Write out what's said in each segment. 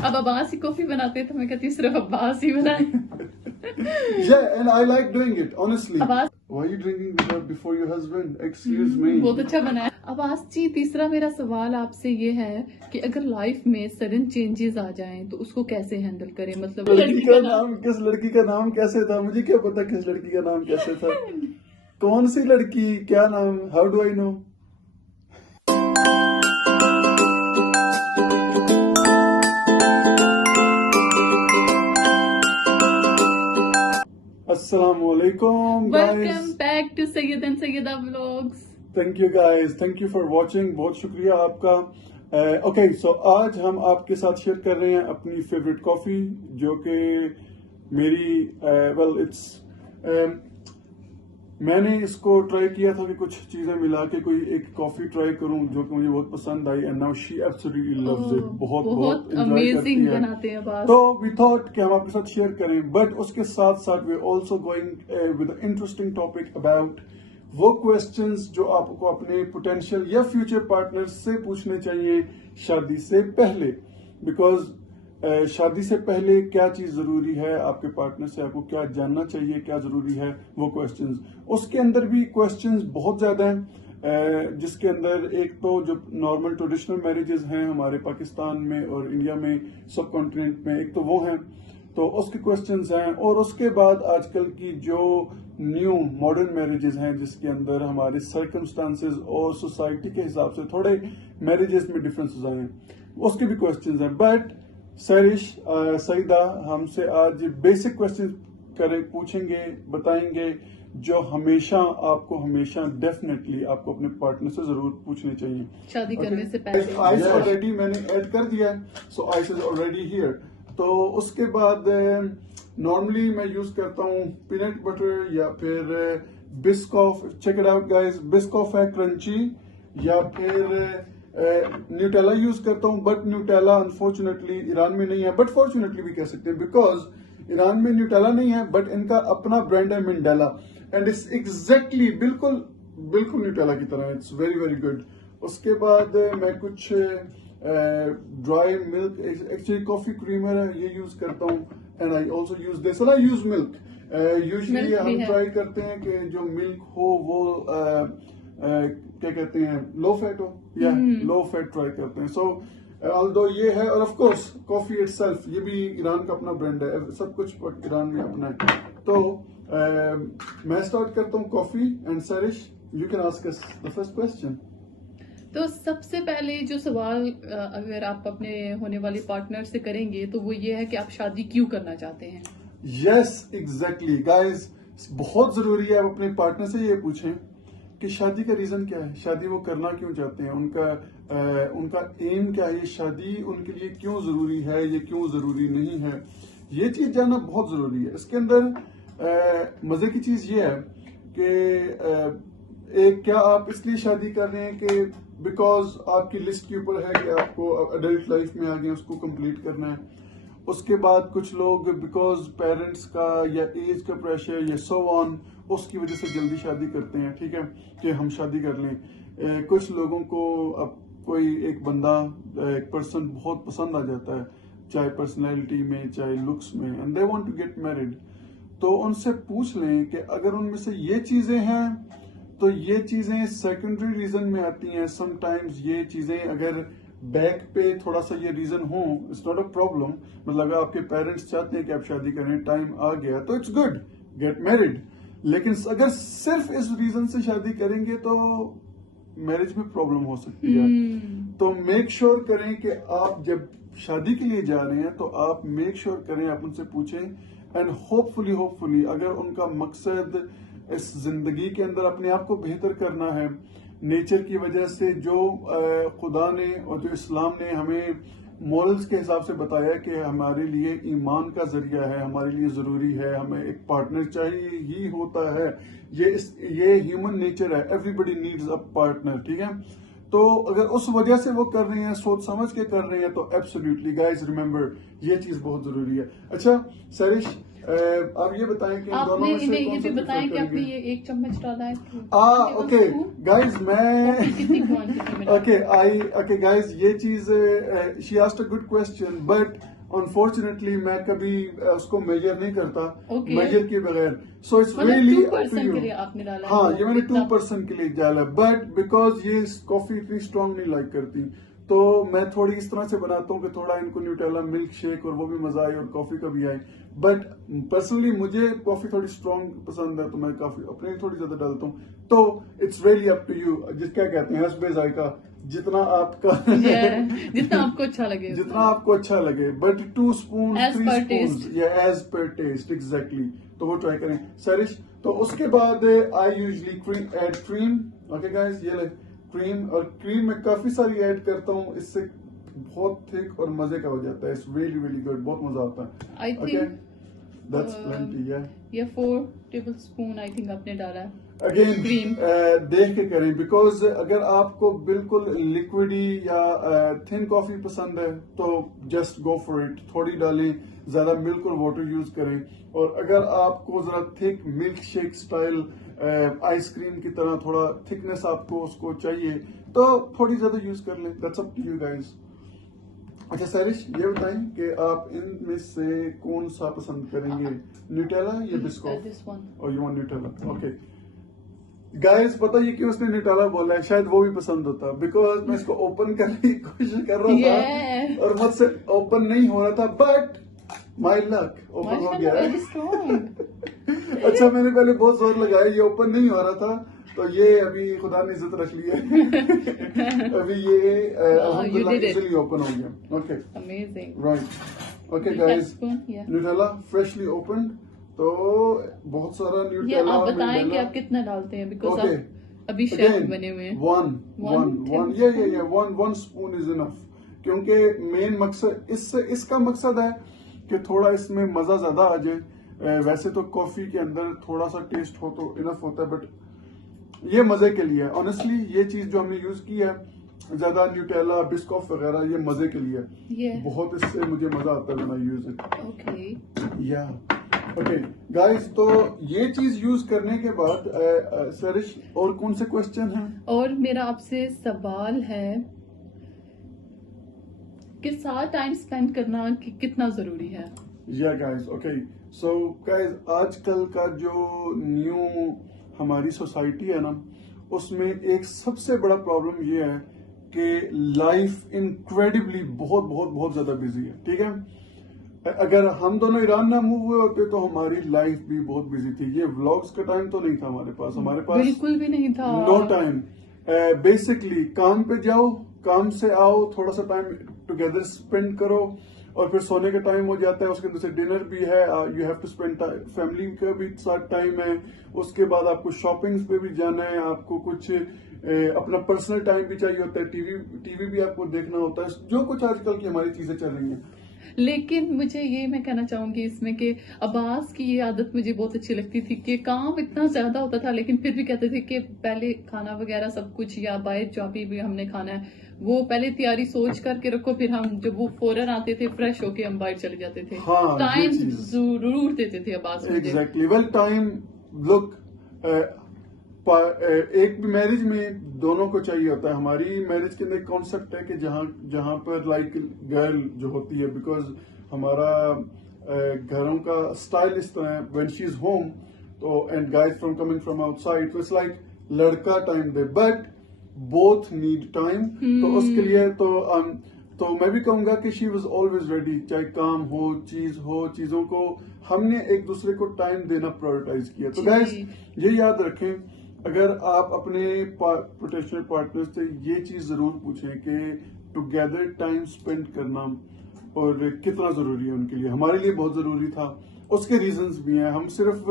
अब अब्बास ही कॉफी बनाते तो मैं कहती हूँ सिर्फ अब्बास ही बनाए। Yeah, and I like doing it, honestly. Abbas Why are you drinking without before your husband? Excuse me. बहुत अच्छा बना है। अब्बास जी, तीसरा मेरा सवाल आपसे ये है कि अगर लाइफ में सडन चेंजेस आ जाएं तो उसको कैसे हैंडल करें? मतलब लड़की का नाम, किस लड़की का नाम कैसे था? मुझे क्या पता किस लड़की का नाम कैसे था? कौन सी लड़की, क्या नाम? How do I know? Assalamualaikum welcome guys. Back to Syed and Syeda vlogs. Thank you guys, thank you for watching, बहुत शुक्रिया आपका। ओके, सो आज हम आपके साथ शेयर कर रहे हैं अपनी फेवरेट कॉफी, जो कि मेरी मैंने इसको ट्राई किया था कि कुछ चीजें मिला के कोई एक कॉफी ट्राई करूं जो कि मुझे बहुत पसंद आई, and now she absolutely loves it, बहुत enjoy अमेजिंग करती है। बनाते हैं अब्बास। तो वी थॉट कि हम आपके साथ शेयर करें, बट उसके साथ साथ we also going with interesting topic about वो क्वेश्चंस जो आपको अपने पोटेंशियल या फ्यूचर पार्टनर से पूछने चाहिए शादी से पहले, बिकॉज शादी से पहले क्या चीज जरूरी है, आपके पार्टनर से आपको क्या जानना चाहिए, क्या जरूरी है, वो क्वेश्चंस। उसके अंदर भी क्वेश्चंस बहुत ज्यादा हैं, जिसके अंदर एक तो जो नॉर्मल ट्रेडिशनल मैरिजेस हैं हमारे पाकिस्तान में और इंडिया में, सब कॉन्टिनेंट में, एक तो वो हैं, तो उसके क्वेश्चंस हैं। और उसके बाद आजकल की जो न्यू मॉडर्न मैरिजेस हैं जिसके अंदर हमारे सर्कमस्टांसेस और सोसाइटी के हिसाब से थोड़े मैरिजेस में डिफरेंसेस आए हैं, उसके भी क्वेश्चंस हैं। बट सरिश, सईदा हमसे आज बेसिक क्वेश्चन पूछेंगे, बताएंगे, जो हमेशा डेफिनेटली आपको अपने पार्टनर से जरूर पूछने चाहिए शादी करने से पहले। आइस ऑलरेडी मैंने ऐड कर दिया है, सो आइस इज ऑलरेडी हियर। तो उसके बाद नॉर्मली मैं यूज करता हूँ पीनट बटर या फिर Biscoff. Check it out guys, Biscoff है क्रंची, या फिर न्यूटेला यूज करता हूँ। बट न्यूटेला अनफॉर्चुनेटली ईरान में नहीं है, बट फॉर्चुनेटली भी कह सकते हैं, बिकॉज ईरान में न्यूटेला नहीं है, बट इनका अपना ब्रांड है मिंडेला, एंड इट्स एग्जैक्टली बिल्कुल न्यूटेला की तरह, इट्स वेरी वेरी गुड। उसके बाद मैं कुछ dry milk, actually coffee creamer है, ये यूज करता हूँ, and I also use this, I use milk. Usually हम ट्राई करते हैं कि जो मिल्क हो वो क्या कहते हैं, लो फैट हो, या लो फैट ट्राई करते हैं। सो ऑल्दो ये है, और ऑफ कोर्स कॉफी इटसेल्फ, ये भी ईरान का अपना ब्रांड है, सब कुछ ईरान में अपना है। तो मैं स्टार्ट करता हूँ coffee, and Sarish you can ask us the first question. तो सबसे पहले जो सवाल अगर आप अपने होने वाले पार्टनर से करेंगे तो वो ये है कि आप शादी क्यों करना चाहते हैं? यस, एग्जैक्टली गाइस, बहुत जरूरी है आप अपने पार्टनर से ये पूछें कि शादी का रीजन क्या है, शादी वो करना क्यों चाहते हैं, उनका एम क्या है, ये शादी उनके लिए क्यों जरूरी है, ये क्यों जरूरी नहीं है, ये चीज जानना बहुत जरूरी है। इसके अंदर मजे की चीज ये है कि एक, क्या आप इसलिए शादी कर रहे हैं कि बिकॉज आपकी लिस्ट के ऊपर है कि आपको अडल्ट लाइफ में आगे उसको कंप्लीट करना है। उसके बाद कुछ लोग बिकॉज पेरेंट्स का या एज का प्रेशर या सो ऑन, उसकी वजह से जल्दी शादी करते हैं, ठीक है, कि हम शादी कर लें। कुछ लोगों को अब कोई एक बंदा, एक पर्सन बहुत पसंद आ जाता है, चाहे पर्सनैलिटी में, चाहे लुक्स में, and they want to get married. तो उनसे पूछ लें कि अगर उनमें से ये चीजें हैं तो ये चीजें सेकेंडरी रीजन में आती हैं। समटाइम्स ये चीजें अगर बैक पे थोड़ा सा ये रीजन हो, इट्स नॉट अ प्रॉब्लम। मतलब अगर आपके पेरेंट्स चाहते हैं कि आप शादी करें, टाइम आ गया, तो इट्स गुड, गेट मैरिड। लेकिन अगर सिर्फ इस रीजन से शादी करेंगे तो मैरिज में प्रॉब्लम हो सकती है। तो मेक श्योर करें कि आप जब शादी के लिए जा रहे हैं तो आप मेक श्योर करें, आप उनसे पूछें, एंड होपफुली अगर उनका मकसद इस जिंदगी के अंदर अपने आप को बेहतर करना है, नेचर की वजह से, जो खुदा ने और जो इस्लाम ने हमें मॉरल्स के हिसाब से बताया कि हमारे लिए ईमान का जरिया है, हमारे लिए जरूरी है, हमें एक पार्टनर चाहिए ही होता है, ये ह्यूमन नेचर है, एवरीबडी नीड्स अ पार्टनर, ठीक है। तो अगर उस वजह से वो कर रहे हैं, सोच समझ के कर रहे हैं, तो एब्सोल्युटली गाइस रिमेंबर ये चीज बहुत जरूरी है। अच्छा सरिश, आप ये बताएं कि इन दोनों आपने में से इन्हें ये कौन भी सा बताया कि प्रेफर आपने करेंगे? ये 1 चम्मच डाला है। ओके गाइस, मैं कितनी क्वांटिटी में डाला? ओके गाइस, ये चीज she asked a good question, but unfortunately मैं कभी उसको मेजर नहीं करता Okay. मेजर के बगैर। सो इट्स मतलब really 2 up to person you. के लिए आपने डाला है, हाँ, तो ये मैंने इतना- 2% के लिए डाला, बट बिकॉज ये कॉफी इतनी स्ट्रांग नहीं लाइक करती, तो मैं थोड़ी इस तरह से बनाता हूँ कि थोड़ा इनको न्यूटेला, मिल्क शेक और वो भी मजा आए और कॉफी का भी आए। बट पर्सनली मुझे कॉफी थोड़ी स्ट्रांग पसंद है, तो मैं काफी अपने लिए थोड़ी ज्यादा डालता हूँ। तो it's really up to you, जिस क्या कहते हैं हस्बे जायका, जितना आपका जितना आपको अच्छा लगे जितना आपको अच्छा लगे, but 2 spoon As 3 per spoon taste. या एज पर टेस्ट एग्जैक्टली, तो वो ट्राई करें सरिश। तो उसके बाद I usually add cream. Okay guys, ये ले क्रीम, और क्रीम में काफी सारी ऐड करता हूँ, इससे बहुत थिक और मजे का हो जाता है। इट्स रियली रियली गुड, बहुत मजा आता है। I think that's plenty. या ये 4 टेबल स्पून आई थिंक आपने डाला है। Again Cream. देख के करें, बिकॉज अगर आपको बिल्कुल लिक्विडी या थिन कॉफी पसंद है तो जस्ट गो फॉर इट, थोड़ी डालें, ज्यादा मिल्क और वाटर यूज करें। और अगर आपको जरा thick milk shake style ice cream की तरह थोड़ा थिकनेस आपको उसको चाहिए, तो थोड़ी ज्यादा यूज कर लें। That's up to you guys. अच्छा सरिश, ये बताएं कि आप इनमें से कौन सा पसंद करेंगे, न्यूटेला या बिस्कॉफ? This one. और you want Nutella? Okay guys, पता ये क्यों उसने न्यूटेला बोला है, शायद वो भी पसंद होता, बिकॉज मैं इसको ओपन करने की कोशिश कर रहा था Yeah. और मुझसे ओपन नहीं हो रहा था, बट माय लक ओपन हो गया Very है। strong. अच्छा, मैंने पहले बहुत जोर लगाया, ये ओपन नहीं हो रहा था, तो ये अभी खुदा ने इज्जत रख ली है। अभी ये अल्हम्दुलिल्लाह did it. इजीली ओपन हो गया। Okay Amazing. Right. Okay You guys, have spoon? Yeah. Nutella freshly open, तो बहुत सारा ये न्यूटेला आप बताएं कि मिलेगा। आप कितना डालते हैं, बिकॉज Okay. आप अभी शेफ Again, बने हुए हैं। one, One yeah, one spoon is enough, क्योंकि मेन मकसद इसका मकसद है कि थोड़ा इसमें मजा ज्यादा आ जाए। वैसे तो कॉफी के अंदर थोड़ा सा टेस्ट हो तो इनफ होता है, बट ये मजे के लिए है। ऑनेस्टली ये चीज जो हमने यूज की है, ज्यादा न्यूटेला, बिस्कॉफ वगैरह, ये मजे के लिए है। Yeah. बहुत इससे मुझे मजा आता है when I use it. Okay. या ओके गाइस, तो ये चीज यूज करने के बाद सरिश, और कौन से क्वेश्चन हैं? और मेरा आपसे सवाल है कि साथ टाइम स्पेंड करना कितना जरूरी है? या गाइस, ओके सो गाइस, आजकल का जो न्यू हमारी सोसाइटी है ना, उसमें एक सबसे बड़ा प्रॉब्लम ये है कि लाइफ इनक्रेडिबली बहुत बहुत बहुत ज्यादा बिजी है। ठीक है, अगर हम दोनों ईरान ना मूव हुए होते तो हमारी लाइफ भी बहुत बिजी थी। ये व्लॉग्स का टाइम तो नहीं था हमारे पास बिल्कुल भी नहीं था। No time. बेसिकली काम पे जाओ, काम से आओ, थोड़ा सा टाइम टुगेदर स्पेंड करो, और फिर सोने का टाइम हो जाता है। उसके अंदर से डिनर भी है, you have to spend family का भी साथ टाइम है। उसके बाद आपको शॉपिंग पे भी जाना है, आपको कुछ अपना पर्सनल टाइम भी चाहिए होता है, टीवी भी आपको देखना होता है, जो कुछ आजकल की हमारी चीजें चल रही हैं। लेकिन मुझे ये मैं कहना चाहूंगी इसमें कि अब्बास की ये आदत मुझे बहुत अच्छी लगती थी कि काम इतना ज्यादा होता था, लेकिन फिर भी कहते थे कि पहले खाना वगैरह सब कुछ, या बाहर जो भी हमने खाना है वो पहले तैयारी सोच करके रखो, फिर हम जब वो फौरन आते थे फ्रेश होके हम बाहर चले जाते थे। हाँ, टाइम ये चीज। जरूर देते थे अब्बास मुझे। एग्जैक्टली, वेल टाइम, लुक, एक मैरिज में दोनों को चाहिए होता है। हमारी मैरिज के अंदर कॉन्सेप्ट है कि जहां पर लाइक गर्ल जो होती है, बिकॉज हमारा घरों का स्टाइल इस तरह है, व्हेन शी इज होम तो, and guys from coming from outside, तो इट्स लाइक लड़का time they, but both need time. तो उसके लिए तो मैं भी कहूंगा कि शी वॉज ऑलवेज रेडी, चाहे काम हो, चीजों को हमने एक दूसरे को टाइम देना प्रायोरिटाइज किया। तो गाइस, ये याद रखें, अगर आप अपने पोटेंशियल पार्टनर से ये चीज जरूर पूछें कि टुगेदर टाइम स्पेंड करना और कितना जरूरी है उनके लिए। हमारे लिए बहुत जरूरी था, उसके रीजंस भी हैं। हम सिर्फ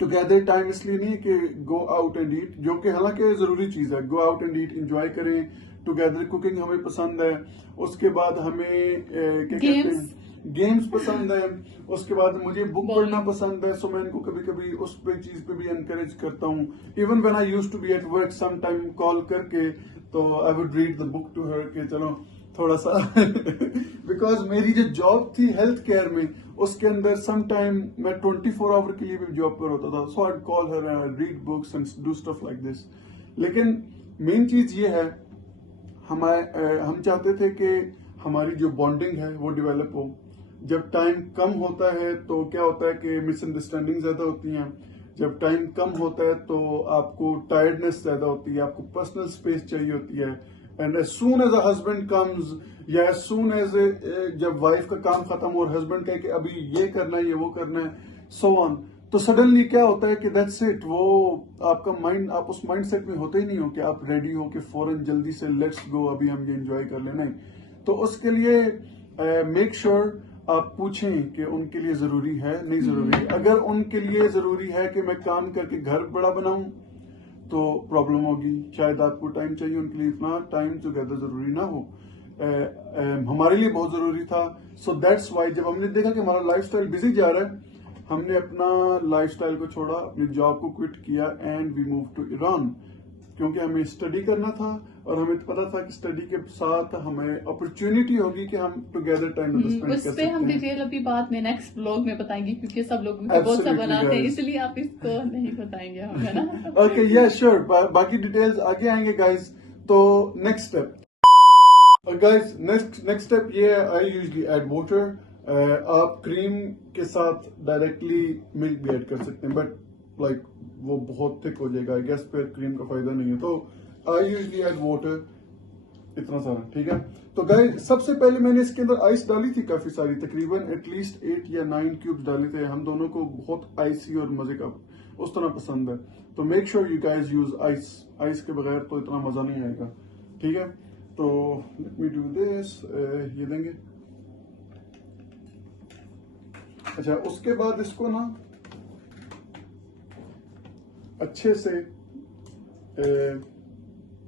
टुगेदर टाइम इसलिए नहीं कि गो आउट एंड ईट, जो कि हालांकि जरूरी चीज है, go out and eat, enjoy करें टुगेदर। कुकिंग हमें पसंद है, उसके बाद हमें क्या कहते हैं, गेम्स पसंद है, उसके बाद मुझे बुक पढ़ना पसंद है, सो मैं इनको कभी कभी उस पे चीज पे भी एनकरेज करता हूँ। Even when I used to be at work some time call करके तो I would read the book to her कि चलो थोड़ा सा बिकॉज मेरी जो जॉब थी हेल्थ केयर में, उसके अंदर सम टाइम मैं 24 आवर के लिए भी जॉब पर होता था, so I call her and read books and do stuff like this. लेकिन मेन चीज ये है, हम चाहते थे कि हमारी जो बॉन्डिंग है वो डेवलप हो। जब टाइम कम होता है तो क्या होता है कि मिसअंडरस्टैंडिंग ज्यादा होती हैं। जब टाइम कम होता है तो आपको टायर्डनेस ज्यादा होती है, आपको पर्सनल स्पेस चाहिए होती है। And as soon as a husband comes, या एज सून एज जब वाइफ का काम खत्म हो और हस्बैंड कहे कि अभी ये करना है, ये वो करना है, सो ऑन, तो सडनली क्या होता है कि दैट्स इट, वो आपका माइंड, आप उस माइंड सेट में होते ही नहीं हो कि आप रेडी हो कि फौरन जल्दी से लेट्स गो, अभी हम ये एंजॉय कर लेना। तो उसके लिए मेक श्योर आप पूछें कि उनके लिए जरूरी है नहीं जरूरी है। अगर उनके लिए जरूरी है कि मैं काम करके घर बड़ा बनाऊं तो प्रॉब्लम होगी, शायद आपको टाइम चाहिए, उनके लिए इतना टाइम टुगेदर जरूरी ना हो। हमारे लिए बहुत जरूरी था, सो दैट्स वाई जब हमने देखा कि हमारा लाइफस्टाइल बिजी जा रहा है, हमने अपना लाइफस्टाइल को छोड़ा, अपनी जॉब को क्विट किया and we move to Iran, क्योंकि हमें स्टडी करना था और हमें पता था कि स्टडी के साथ हमें अपॉर्चुनिटी होगी कि हम टुगेदर टाइम स्पेंड कर सकते हैं। उस पे हम डिटेल अभी बाद में नेक्स्ट ब्लॉग में बताएंगे, क्योंकि सब लोग बहुत सा बनाते हैं, इसलिए आप इसको नहीं बताएंगे हम, है ना? ओके, या श्योर, बाकी डिटेल्स आगे आएंगे गाइस। तो next step guys, next step ये है, आई यूजुअली ऐड वाटर। आप क्रीम के साथ डायरेक्टली मिल्क भी ऐड कर सकते हैं, बट लाइक वो बहुत थिक हो जाएगा, आई गेस फिर क्रीम का फायदा नहीं है। तो आई यूजुअली ऐड वाटर, इतना सारा, ठीक है। तो गाइस सबसे पहले मैंने इसके अंदर आइस डाली थी काफी सारी, तकरीबन एटलीस्ट 8 या 9 क्यूब्स डाले थे। हम दोनों को बहुत आइसी और मजे का उस तरह पसंद है, तो make sure you guys use ice. Ice के बगैर तो इतना मजा नहीं आएगा, ठीक है। तो लेट मी डू दिस, ये देंगे। अच्छा, उसके बाद इसको ना अच्छे से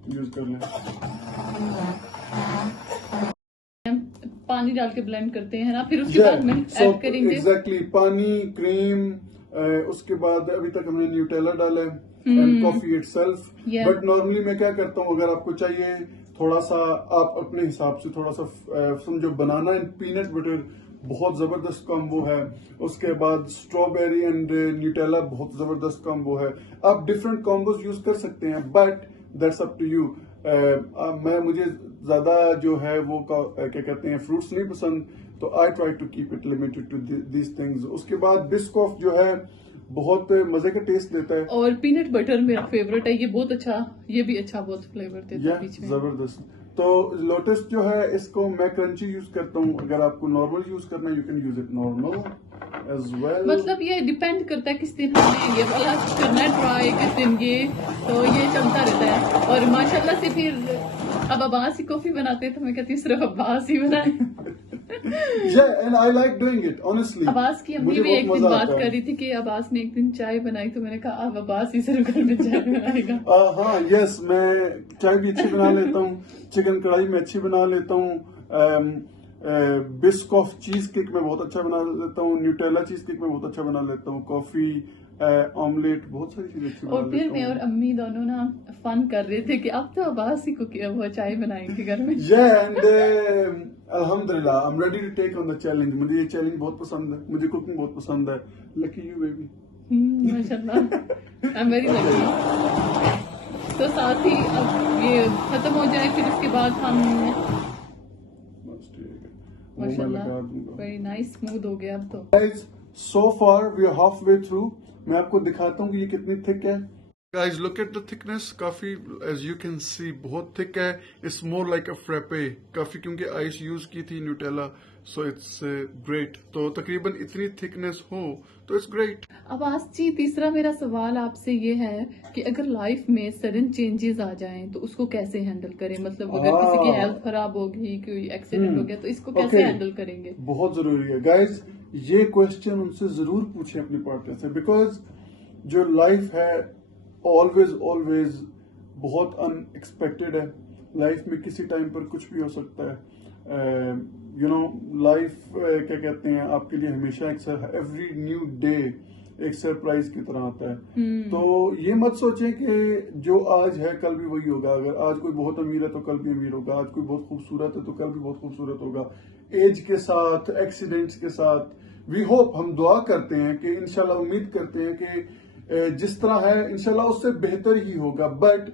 यूज कर लें। पानी डाल के ब्लेंड करते हैं ना, फिर उसके बाद में ऐड करेंगे। एग्जैक्टली, पानी, क्रीम, उसके बाद अभी तक हमने न्यूटेला डाला है and coffee itself. But normally मैं क्या करता हूँ, अगर आपको चाहिए थोड़ा सा, आप अपने हिसाब से थोड़ा सा समझो, बनाना एंड पीनट बटर बहुत जबरदस्त कॉम्बो है। उसके बाद स्ट्रॉबेरी एंड न्यूटेला बहुत जबरदस्त कॉम्बो है। आप डिफरेंट कॉम्बोज यूज कर सकते हैं, but that's up to you. मुझे ज्यादा जो है वो क्या कहते हैं, फ्रूट्स नहीं पसंद, तो I try to keep it limited to these things. उसके बाद बिस्कॉफ जो है बहुत मजे का टेस्ट देता है, और पीनट बटर मेरा फेवरेट है, ये बहुत अच्छा, ये भी अच्छा बहुत फ्लेवर देता है बीच में, जबरदस्त। तो लोटस जो है इसको मैं क्रंची यूज करता हूँ, अगर आपको नॉर्मल यूज करना है you can use it normal as well. मतलब ये डिपेंड करता है किस दिन हमने ये वाला करना है ट्राई, किस दिन ये, तो ये चलता रहता है। और माशाल्लाह से फिर अब अब्बास ही कॉफी बनाते हैं, तो मैं कहती हूँ सिर्फ अब्बास ही बनाए। Yeah, and I like doing it, honestly. Abbas की अम्मी भी एक दिन बात कर रही थी कि अब्बास ने एक दिन चाय बनाई, तो मैंने कहा अब अब्बास ही सिर्फ घर में चाय बनाएगा। हाँ, यस, मैं चाय भी अच्छी बना लेता हूँ, चिकन कढ़ाई में अच्छी बना लेता हूँ, बिस्कॉफ चीज केक में बहुत अच्छा बना लेता हूँ, न्यूटेला चीज केक में बहुत अच्छा बना लेता हूँ, कॉफी, ऑमलेट, बहुत सारी चीजें अच्छी बना और फिर लेता मैं हूँ। और अम्मी दोनों ना फन कर रहे थे कि अब तो अब्बास ही को वो चाय बनाएंगे घर में। एंड अल्हम्दुलिल्लाह, I am ready to take on the challenge. मुझे ये चैलेंज बहुत पसंद है, मुझे कुकिंग बहुत पसंद है। Lucky you baby. माशाल्लाह, आई एम वेरी लकी। तो साथ ही अब ये खत्म हो जाए, फिर उसके बाद हम माशाल्लाह वेरी नाइस स्मूथ हो गया अब तो। Guys, so far we are halfway through. मैं आपको दिखाता हूँ कि ये कितनी थिक है। Guys, look at the thickness. काफी, as you can see, बहुत थिक है। It's more like a frappe. काफी, क्योंकि आइस यूज की थी न्यूटेला, so it's great. तो तकरीबन इतनी थिकनेस हो तो it's great. अब्बास जी, तीसरा मेरा सवाल आपसे ये है कि अगर लाइफ में सडन चेंजेस आ जाएं तो उसको कैसे हैंडल करें? मतलब अगर किसी की हेल्थ खराब होगी, कोई एक्सीडेंट हो गया, तो इसको कैसे हैंडल करेंगे? बहुत जरूरी है गाइज, ये क्वेश्चन उनसे जरूर पूछें अपनी पार्टनर से, बिकॉज जो लाइफ है ऑलवेज बहुत अनएक्सपेक्टेड है। लाइफ में किसी टाइम पर कुछ भी हो सकता है। यू नो, लाइफ क्या कहते हैं, आपके लिए हमेशा एक एवरी न्यू डे एक सरप्राइज की तरह आता है। तो ये मत सोचें कि जो आज है कल भी वही होगा। अगर आज कोई बहुत अमीर है तो कल भी अमीर होगा, आज कोई बहुत खूबसूरत है तो कल भी बहुत खूबसूरत होगा। एज के साथ, एक्सीडेंट्स के साथ वी होप, हम दुआ करते हैं कि इंशाल्लाह, उम्मीद करते हैं कि जिस तरह है इंशाल्लाह उससे बेहतर ही होगा। बट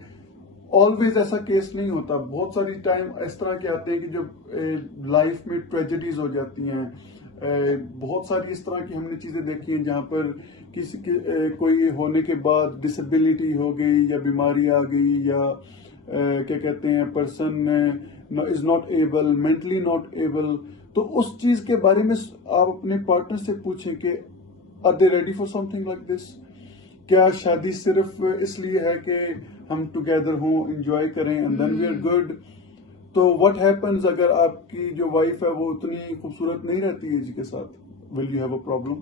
ऑलवेज ऐसा केस नहीं होता। बहुत सारी टाइम इस तरह के आते हैं कि जब लाइफ में ट्रेजेडीज हो जाती हैं। बहुत सारी इस तरह की हमने चीजें देखी हैं जहां पर किसी के कोई होने के बाद डिसेबिलिटी हो गई या बीमारी आ गई या क्या कहते हैं, person is not able, mentally not able. तो उस चीज के बारे में आप अपने पार्टनर से पूछें कि are they ready for something like this. क्या शादी सिर्फ इसलिए है कि हम टुगेदर हों, एंजॉय करें and then we are good. तो व्हाट हैपेंस अगर आपकी जो वाइफ है वो उतनी खूबसूरत नहीं रहती एज के साथ, will you have a problem.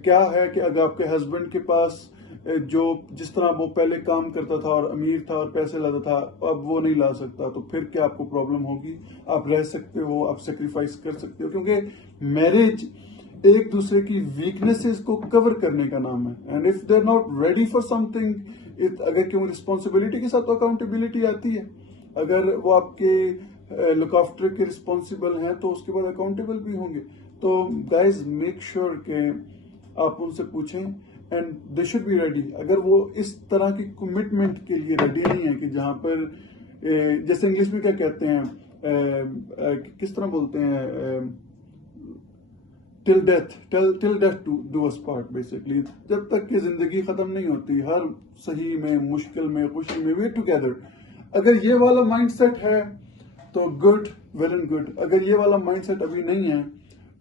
क्या है कि अगर आपके हस्बैंड के पास जो जिस तरह वो पहले काम करता था और अमीर था और पैसे लाता था, अब वो नहीं ला सकता, तो फिर क्या आपको प्रॉब्लम होगी? आप रह सकते हो, आप सेक्रीफाइस कर सकते हो, क्योंकि मैरिज एक दूसरे की वीकनेसेस को कवर करने का नाम है। And if they are not ready for something, अगर क्यों रिस्पॉन्सिबिलिटी के साथ तो अकाउंटेबिलिटी आती है। अगर वो आपके लुक आफ्टर के रिस्पॉन्सिबल हैं तो उसके बाद अकाउंटेबल भी होंगे। तो गाइज मेक श्योर कि आप उनसे पूछें and they should be ready. अगर वो इस तरह की कमिटमेंट के लिए रेडी नहीं है कि जहां पर जैसे इंग्लिश में क्या कहते हैं, किस तरह बोलते हैं, till death do us part, basically जब तक कि जिंदगी खत्म नहीं होती, हर सही में, मुश्किल में, खुशी में, वी टुगेदर। अगर ये वाला माइंडसेट है तो गुड, वेल एंड गुड। अगर ये वाला माइंडसेट अभी नहीं है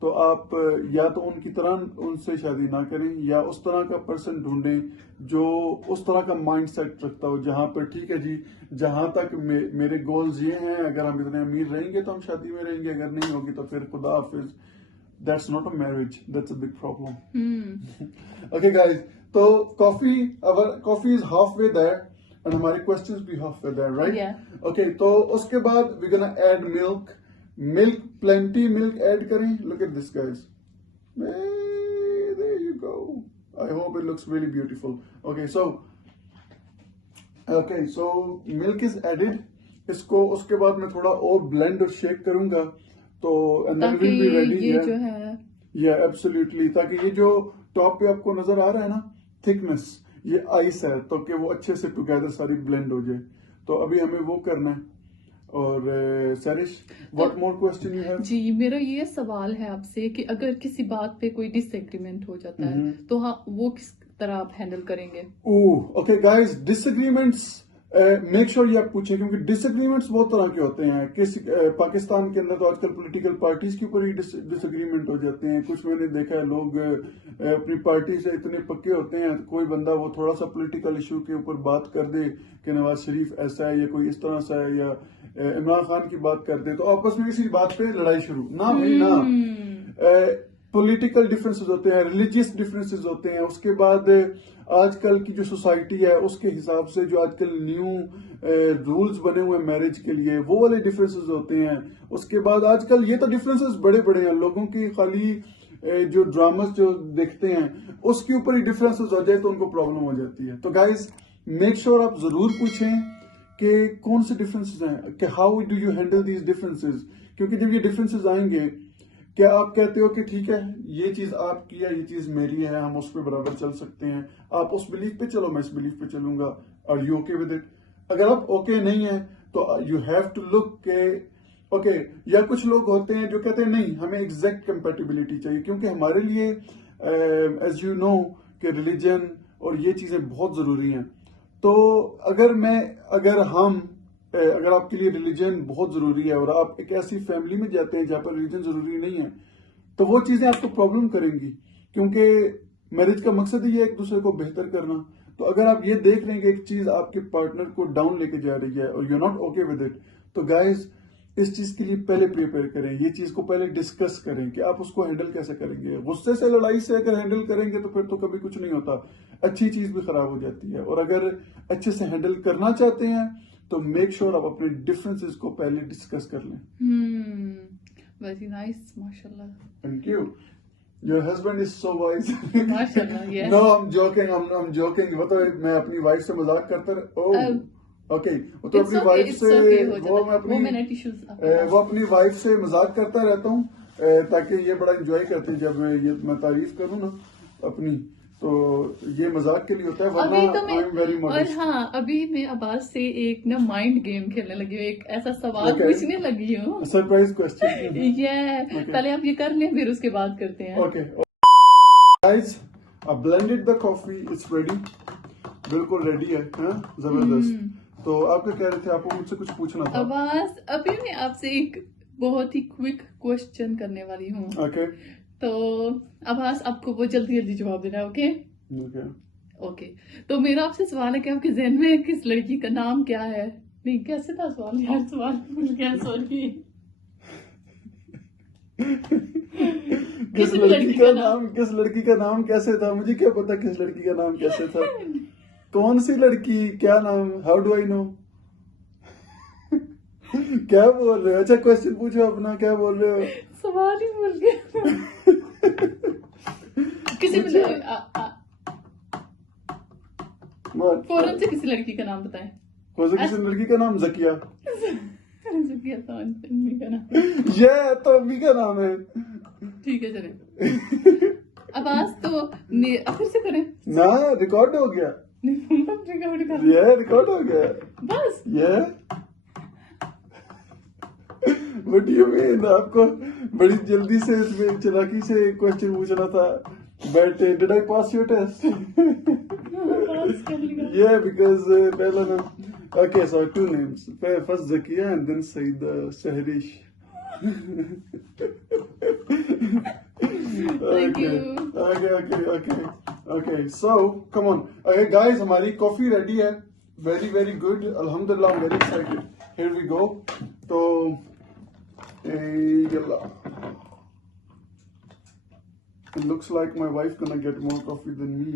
तो आप या तो उनकी तरह उनसे शादी ना करें या उस तरह का पर्सन ढूंढें जो उस तरह का माइंडसेट रखता हो, जहां पर ठीक है जी, जहां तक मेरे गोल्स ये हैं, अगर हम इतने अमीर रहेंगे तो हम शादी में रहेंगे, अगर नहीं होगी तो फिर खुदा हाफिज। That's not a marriage. That's a big problem. Okay, guys. So our coffee is halfway there, and हमारे questions भी halfway there, right? Yeah. Okay. तो उसके बाद we're gonna add milk. Plenty milk add करें. Look at this, guys. Hey, there you go. I hope it looks really beautiful. Okay, so milk is added. इसको उसके बाद मैं थोड़ा और blend और shake करूंगा। तो ताकि ये जो है, या एब्सोल्युटली, ताकि ये जो टॉप पे आपको नजर आ रहा है ना, थिकनेस, ये आइस है, तो कि वो अच्छे से टुगेदर सारी ब्लेंड हो जाए। तो अभी हमें वो करना है। और Sarish, what more question you have? जी, मेरा ये सवाल है आपसे कि अगर किसी बात पे कोई डिसएग्रीमेंट हो जाता है तो हाँ, वो किस तरह आप हैंडल करेंगे? Okay guys, disagreements make sure ये आप पूछें, क्योंकि डिसएग्रीमेंट्स बहुत तरह के होते हैं। पाकिस्तान के अंदर तो आजकल पॉलिटिकल पार्टीज के ऊपर ही डिसएग्रीमेंट हो जाते हैं। कुछ मैंने देखा है, लोग अपनी पार्टी से इतने पक्के होते हैं, कोई बंदा वो थोड़ा सा पॉलिटिकल इशू के ऊपर बात कर दे कि नवाज शरीफ ऐसा है या कोई इस तरह सा है, या इमरान खान की बात कर दे, तो आपस में इसी बात पे लड़ाई शुरू। ना भाई ना, पॉलिटिकल डिफरेंसेस होते हैं, रिलीजियस डिफरेंसेस होते हैं। उसके बाद आजकल की जो सोसाइटी है उसके हिसाब से जो आजकल न्यू रूल्स बने हुए हैं मैरिज के लिए, वो वाले डिफरेंसेस होते हैं। उसके बाद आजकल ये तो डिफरेंसेस बड़े बड़े हैं, लोगों की खाली जो ड्रामास जो देखते हैं उसके ऊपर ही डिफरेंसेस हो जाए तो उनको प्रॉब्लम हो जाती है। तो गाइज मेक श्योर आप जरूर पूछें कि कौन से डिफरेंसेस हैं, कि how do you handle these differences. क्योंकि जब ये डिफरेंसेस आएंगे, क्या आप कहते हो कि ठीक है ये चीज आपकी है, ये चीज मेरी है, हम उस पर बराबर चल सकते हैं, आप उस बिलीफ पे चलो, मैं इस बिलीफ पे चलूंगा, are you okay with it? अगर आप ओके नहीं है तो यू हैव टू लुक के ओके। या कुछ लोग होते हैं जो कहते हैं नहीं, हमें एग्जैक्ट कंपैटिबिलिटी चाहिए, क्योंकि हमारे लिए एज यू नो कि रिलीजन और ये चीजें बहुत जरूरी हैं। तो अगर आपके लिए रिलीजन बहुत जरूरी है और आप एक ऐसी फैमिली में जाते हैं जहां पर रिलीजन जरूरी नहीं है, तो वो चीजें आपको प्रॉब्लम करेंगी, क्योंकि मैरिज का मकसद ही है एक दूसरे को बेहतर करना। तो अगर आप ये देख रहे हैं कि एक चीज आपके पार्टनर को डाउन लेके जा रही है और you not okay with it, तो गाइज इस चीज के लिए पहले प्रिपेयर करें, ये चीज को पहले डिस्कस करें कि आप उसको हैंडल कैसे करेंगे। गुस्से से, लड़ाई से अगर हैंडल करेंगे तो फिर तो कभी कुछ नहीं होता, अच्छी चीज भी खराब हो जाती है। और अगर अच्छे से हैंडल करना चाहते हैं तो मेक श्योर आप अपने डिफरेंसेस को पहले डिस्कस कर लें। वेरी नाइस, माशाल्लाह। Thank you. Your husband is so wise. माशाल्लाह, yes. No, I am joking, I am joking. वो तो मैं अपनी वाइफ से मजाक करता ओके, वो तो अपनी वाइफ से वो अपनी वाइफ से मजाक करता रहता हूँ, ताकि ये बड़ा एंजॉय करते हैं जब मैं तारीफ करूँ ना अपनी, तो ये मजाक के लिए होता है, वरना आई एम वेरी मॉडेस्ट। और हाँ, अभी मैं अब्बास से एक ना माइंड गेम खेलने लगी हूँ, एक ऐसा सवाल पूछने लगी हूँ, सरप्राइज क्वेश्चन। ये पहले आप ये कर लें, फिर उसके बाद करते हैं। Okay guys, I blended the coffee, it's ready, बिल्कुल रेडी है, जबरदस्त। तो आप क्या कह रहे थे, आपको मुझसे कुछ पूछना था? अब्बास, अभी मैं आपसे एक बहुत ही क्विक क्वेश्चन करने वाली हूँ। ओके। तो अब्बास, आपको वो जल्दी जल्दी जवाब देना है, ओके? ओके। तो मेरा आपसे सवाल है कि आपके जहन में किस लड़की का नाम क्या है? नहीं, कैसे था सवाल यार, सवाल भूल गया, सॉरी। किस लड़की का नाम कैसे था? मुझे क्या पता किस लड़की का नाम कैसे था? कौन सी लड़की, क्या नाम, हाउ डू आई नो? क्या बोल रहे हो? अच्छा क्वेश्चन पूछो अपना, क्या बोल रहे हो? सवाल ही भूल गया। किसी फौरन से किसी लड़की का नाम बताएं। किसी लड़की का नाम जकिया। जकिया तो अम्मी का नाम। ये तो अम्मी का नाम है। ठीक है, चले। आवाज तो फिर से करें ना, रिकॉर्ड हो गया। ये रिकॉर्ड हो गया बस। ये व्हाट डू यू मीन? आपको बड़ी जल्दी से इसमें चालाकी से क्वेश्चन पूछना था, but did I pass your test? Yeah, because पहला नाम, okay, so two names, first Zakiya and then Saeed Sahrish. Thank you. Okay, so come on, okay guys, हमारी कॉफी रेडी है, very good, alhamdulillah, I'm very excited. Here we go. तो yalla. It looks like my wife gonna get more coffee than me.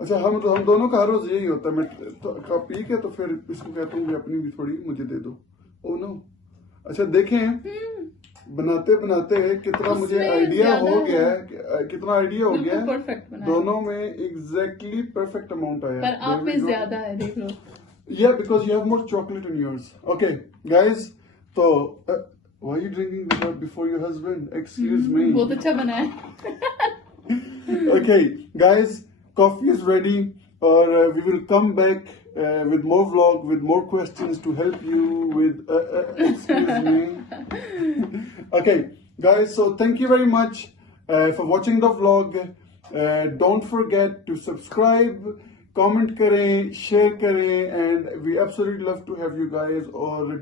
अच्छा, हम दोनों का हर रोज यही होता है, मैं तो पी के तो फिर इसको कहता हूँ अपनी भी थोड़ी मुझे दे दो। Oh no. अच्छा देखें, बनाते बनाते कितना मुझे आइडिया हो गया है, कितना आइडिया हो गया है, दोनों में एग्जैक्टली परफेक्ट अमाउंट आया, पर आप में ज्यादा है, देख लो। Yeah, because you have more chocolate in yours. Okay, guys, so why are you drinking without before your husband? Excuse me. बहुत अच्छा बना है। Okay, guys, coffee is ready, or we will come back with more vlog, with more questions to help you with. Excuse me. Okay, guys, so thank you very much for watching the vlog. Don't forget to subscribe. Comment करें, share करें, and we absolutely love to have you guys. और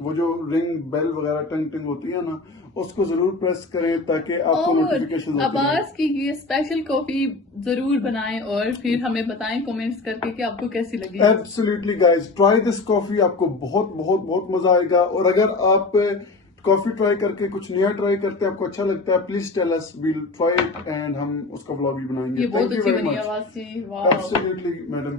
वो जो ring bell वगैरह टंग होती है ना, उसको जरूर प्रेस करें ताकि आपको नोटिफिकेशन होती है। आवाज की ये स्पेशल कॉफी जरूर बनाएं और फिर हमें बताएं कमेंट्स करके कि आपको कैसी लगी। Absolutely guys, try this coffee, आपको बहुत बहुत बहुत मजा आएगा। और अगर आप कॉफी ट्राई करके कुछ नया ट्राई करते हैं, आपको अच्छा लगता है, please tell us, we will try it and हम उसका व्लॉग भी बनाएंगे। ये बहुत अच्छी बनी आवाज जी, वाह। Absolutely madam.